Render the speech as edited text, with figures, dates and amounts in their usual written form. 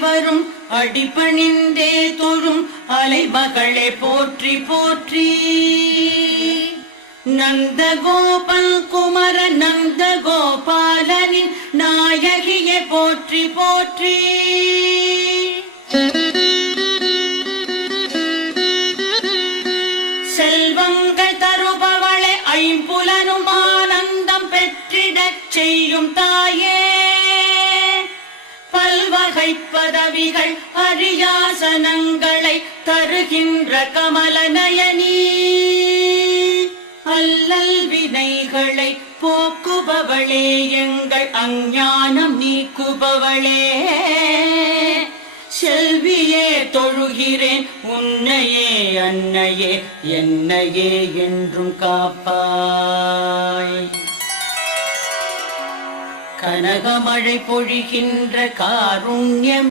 அனைவரும் அடிபணிந்தே தொழும் அலைமகளே போற்றி போற்றி. நந்தகோபல் குமர நந்த கோபாலனின் நாயகியே போற்றி போற்றி. செல்வங்கள் தருபவளே ஐம்புலனும் ஆனந்தம் பெற்றிடச் செய்யும் தாயே. பல்வகை பதவிகள் அரியாசனங்களை தருகின்ற கமலநயனி. அல்லல் வினைகளை போக்குபவளே எங்கள் அஞ்ஞானம் நீக்குபவளே. செல்வியே தொழுகிறேன் உன்னையே அன்னையே என்னையே என்றும் காப்பாய். கனகமழை பொழிகின்ற காருண்யம்